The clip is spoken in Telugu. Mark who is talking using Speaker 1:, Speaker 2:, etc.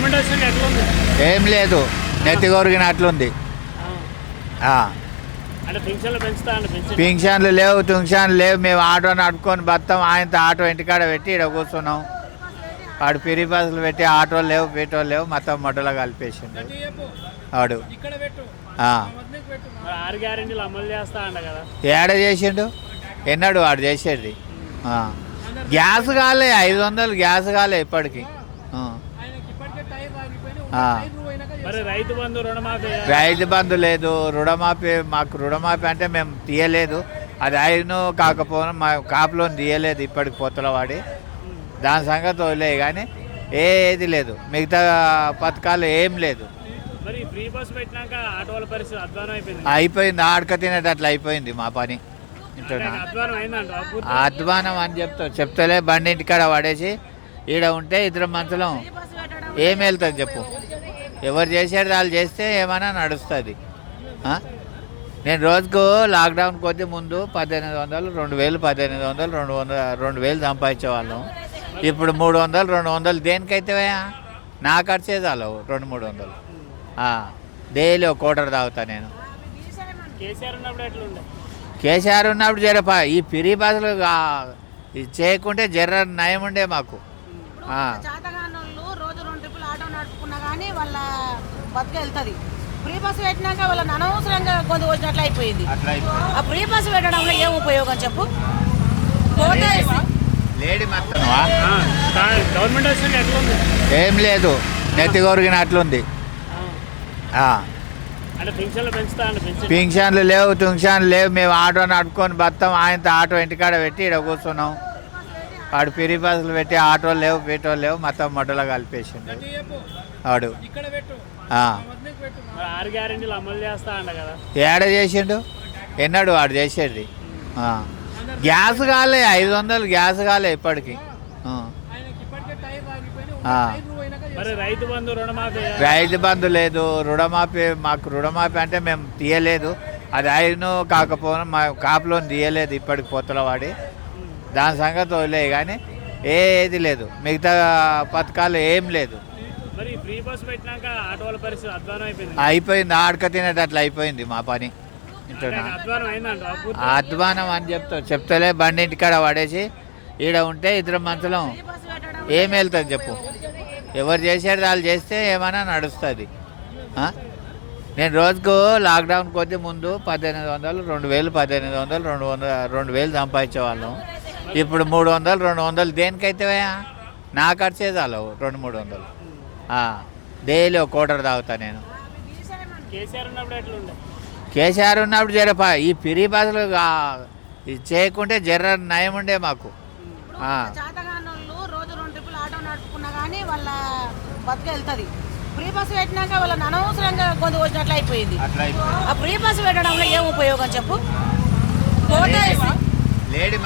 Speaker 1: గవర్నమెంట్ వచ్చింది ఎట్లుంది?
Speaker 2: ఏం లేదు. నెత్తి కొరిగినట్లుంది
Speaker 1: ఆ.
Speaker 2: ఆ.
Speaker 1: అంటే పెన్షన్లు పెంచుతా అండి పెన్షన్.
Speaker 2: పింఛన్లు లేవు తుంక్షన్లు లేవు. మేము ఆటో నడుపుకొని బతాం ఆయనతో ఆటో ఇంటికాడ పెట్టి ఇక్కడ కూర్చున్నాం. వాడు పిరి బస్సులు పెట్టి ఆటోలు లేవు పీటోలు లేవు మొత్తం మొట్టలో కలిపేసిండు. వాడు. ఏడ చేసిండు? ఎన్నాడు వాడు చేసేది. గ్యాస్ కాలే ఐదు వందలు గ్యాస్ కాలే ఇప్పటికి.
Speaker 1: రైతు బంధు
Speaker 2: లేదు రుణమాఫీ మాకు రుణమాఫీ అంటే మేము తీయలేదు. అది అయిను కాకపోయినా మా కాపులో తీయలేదు ఇప్పటికి పొత్తుల వాడి దాని సంగతి వదిలే కానీ ఏది లేదు. మిగతా పథకాలు ఏం లేదు.
Speaker 1: అయిపోయింది.
Speaker 2: ఆడక తినేటట్లు అయిపోయింది మా పని.
Speaker 1: అధ్వానం
Speaker 2: అని చెప్తా చెప్తలే బండి ఇంటికాడ పడేసి ఈడ ఉంటే ఇద్దరు మనుషులం ఏం వెళ్తుంది చెప్పు? ఎవరు చేసేది వాళ్ళు చేస్తే ఏమైనా నడుస్తుంది. నేను రోజుకు లాక్డౌన్ కొద్ది ముందు పద్దెనిమిది వందలు రెండు వేలు పద్దెనిమిది వందలు రెండు వందల రెండు వేలు సంపాదించేవాళ్ళం. ఇప్పుడు మూడు వందలు రెండు వందలు దేనికైతే నా ఖర్చే చాలు రెండు మూడు వందలు. డైలీ ఒక కోటర్ తాగుతా నేను.
Speaker 1: కేసీఆర్ ఉన్నప్పుడు
Speaker 2: జరప ఈ పిరి ఇది చేయకుంటే జర్ర నయం ఉండే మాకు ఆ.
Speaker 3: చేతగానోళ్ళు రోజు రెండు ట్రిప్పులు ఆటో నడుపుకున్నా కానీ వాళ్ళ బతుక వెళ్తుంది. ఫ్రీ బస్సు పెట్టినాక వాళ్ళని అనవసరంగా గొంతు వచ్చినట్లు అయిపోయింది. ఆ ఫ్రీ బస్సు పెట్టడంలో ఏం ఉపయోగం చెప్పు?
Speaker 2: ఏం లేదు. నెత్తి కొరిగినట్లుంది.
Speaker 1: ఆ.
Speaker 2: ఆ.
Speaker 1: అంటే పెన్షన్లు పెంచుతా అండి పెన్షన్.
Speaker 2: పింఛన్లు లేవు తుంక్షన్లు లేవు. మేము ఆటో నడుపుకొని బతాం. ఆయనతో ఆటో ఇంటికాడ పెట్టి ఇక్కడ కూర్చున్నాం. వాడు పిరి బస్సులు పెట్టి ఆటోలు లేవు పీటోలు లేవు మొత్తం మొట్టలో కలిపేసిండు. వాడు ఆ.
Speaker 1: మరి ఆరు గ్యారెంటీలు అమలు చేస్తా అంట కదా.
Speaker 2: ఏడ చేసిండు? ఎన్నాడు వాడు చేసేది? ఆ. గ్యాస్ కాలే ఐదు వందలు గ్యాస్ కాలే ఇప్పటికి.
Speaker 1: రైతు బంధు రుణమాఫీ
Speaker 2: రైతు బంధు లేదు. రుణమాఫీ మాకు రుణమాఫీ అంటే మేము తీయలేదు. అది అయిను కాకపోయినా మా కాపులో తీయలేదు ఇప్పటికి పొత్తుల వాడి. దాని సంగతి వదిలే కానీ ఏది లేదు. మిగతా పథకాలు ఏం లేదు.
Speaker 1: అయిపోయింది.
Speaker 2: ఆడక తినేటట్లు అయిపోయింది మా పని.
Speaker 1: అధ్వానం
Speaker 2: అని చెప్తా చెప్తలే బండి ఇంటికాడ పడేసి ఈడ ఉంటే ఇద్దరు మనుషులం. ఏం వెళ్తుంది చెప్పు? ఎవరు చేసేది వాళ్ళు చేస్తే ఏమైనా నడుస్తుంది. నేను రోజుకు లాక్డౌన్ కొద్ది ముందు పద్దెనిమిది వందలు రెండు వేలు పద్దెనిమిది వందలు రెండు వందల రెండు వేలు సంపాదించేవాళ్ళం. ఇప్పుడు మూడు వందలు రెండు వందలు దేనికైతే నా ఖర్చే చాలు రెండు మూడు వందలు. డైలీ ఒక కోటర్ తాగుతా నేను.
Speaker 1: కేసీఆర్ ఉన్నప్పుడు
Speaker 2: జరప ఈ పిరి ఇది చేయకుంటే జర్ర నయం ఉండే మాకు.
Speaker 3: వాళ్ళ ఫ్రీ బస్సు పెట్టినాక వాళ్ళని అనవసరంగా గొంతు వచ్చినట్లు అయిపోయింది. ఆ ఫ్రీ బస్సు పెట్టడంలో ఏం ఉపయోగం చెప్పు?
Speaker 2: లేడీ